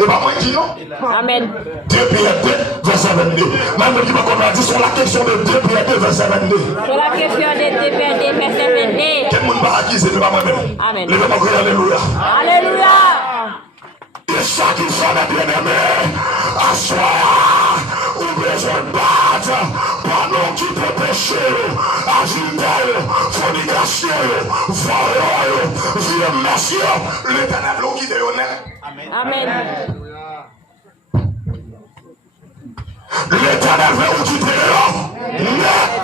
Et pas moi qui non. Amen. 2 Pierre 2, verset 22. Même qui va connaître sur la question de 2 Pierre 2, verset 22. Sur la question de 2 Pierre 2, verset 22. Quel monde va acquiser de moi-même? Amen. Levez-moi, criez alléluia. Alléluia. Et chaque fois, mes bien-aimés, à soi, ou besoin de battre, pendant qui peut pécher, agiter, fornication, voyons, vieux monsieur, l'éternel l'eau qui est honnête. Amen. L'éternel veut qui est honnête.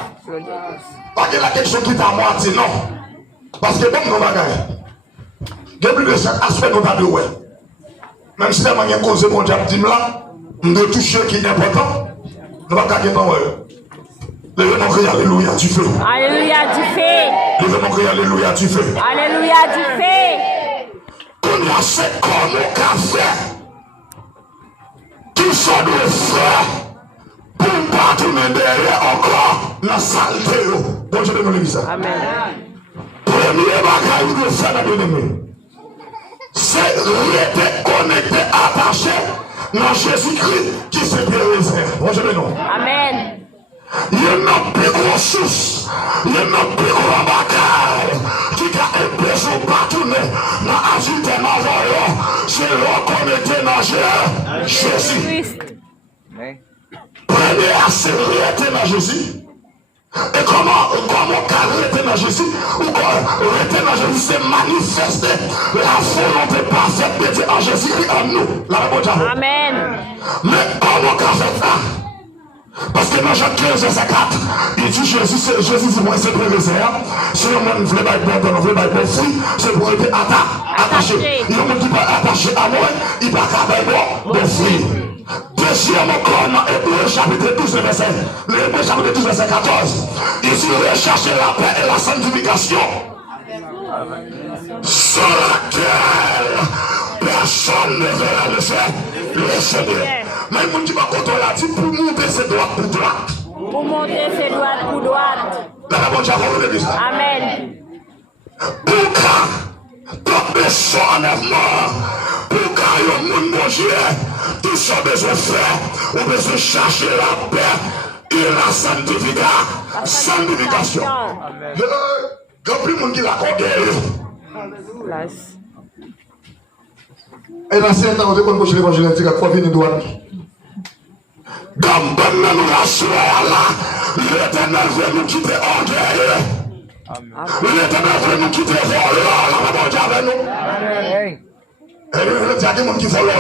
Pas que la question qui t'a moitié, non. Parce que bon, nous bagaille. Il y a plus de chaque aspect de notre ouais. Même si la manière cause de mon diable dit là, on doit toucher qui est important. Nous ne pouvons pas gagner dans le. Levez-moi crier alléluia, tu fais. Alléluia, tu fais. Levez-moi crier alléluia, tu fais. Alléluia, tu fais. On a fait comme on a fait. Tout ça doit faire. Pour ne pas tourner derrière encore la saleté. Bon, je vais nous lire ça. Amen. Premier bagage de faire la bien-aimée. C'est rester connecté, attaché dans Jésus-Christ qui se réserve. Moi je vais non. Amen. Il y a un plus gros source, il y a un plus gros bagaille qui a besoin de pas tourner dans agiter dans voyant, c'est reconnecter dans Jésus. Premier à se rester dans Jésus. Et comment arrêter dans Jésus, ou arrêter dans Jésus, c'est manifester la volonté parfaite de Dieu en Jésus en nous. Amen. Mais comment on fait ça? Parce que dans Jean 15, verset 4, il dit Jésus dit moi c'est pour le Seigneur. Si le monde veut être bon, veut être bon fruit, c'est pour être attaché. Il y a un monde qui peut attacher à moi, il va être bon fruit. Deuxième encore, Hébreu chapitre 12, verset 14. Il dit rechercher la paix et la sanctification, sur laquelle personne ne verra le faire. Le Seigneur. Mais il dit pas quand on l'a dit pour monter ses droites pour droite. Pour monter ses droites pour droite. Amen. Pour quand tomber son enlèvement, pour quand il y a un monde manger, tout ça besoin de faire, on besoin chercher la paix et la sanctification. Il y a plus de monde qui l'a accordé. Et dans ce temps, on dit qu'on peut l'évangile, il faut venir droite. Dans nous rassurer là, l'éternel veut nous quitter orgueil. L'éternel veut nous quitter vol, la maman avec nous. Et le diable qui vole.